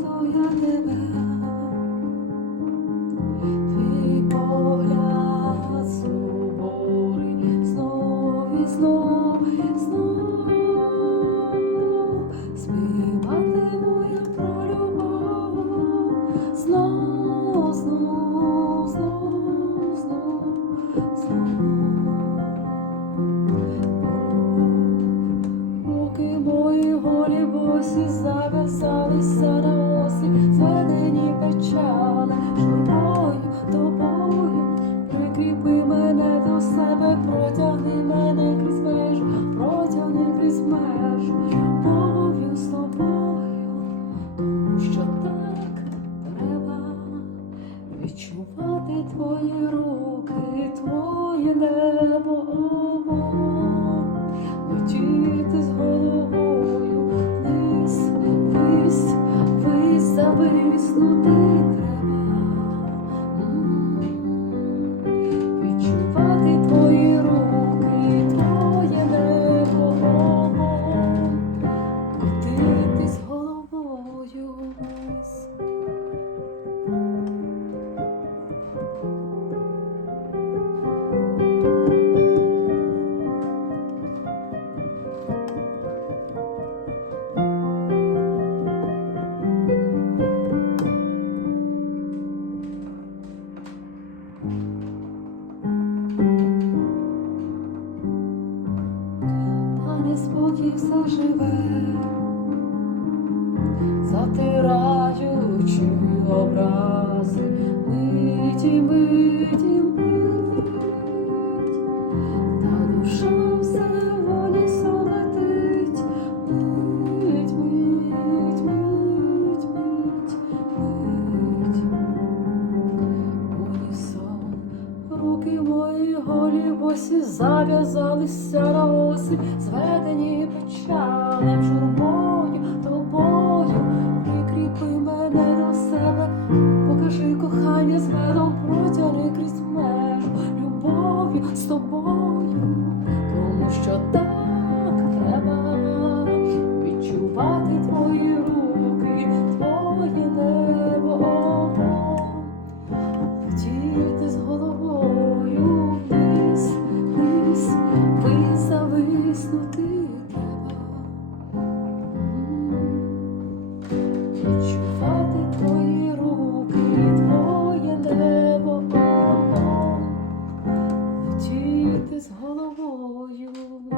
буду я тебе, твій погляд суворий, знов і знов, знов співатиму я про любов, знов, знов, знов, знов, поки мої волі зав'язалися на осі, зведені печали, журбою, тобою, прикріпи мене до себе, протягни мене крізь межу, протягни крізь межу, любов'ю з тобою, тому що так треба відчувати твої руки, твоє небо летіти з зависнути Неспокій все живе, затираючи образи, миті, миті, мить, голі босі зав'язалися осі, зведені печалем, журбою, тобою, прикріпи мене до себе, покажи кохання з медом, протягни крізь межу, любов'ю з тобою, boy you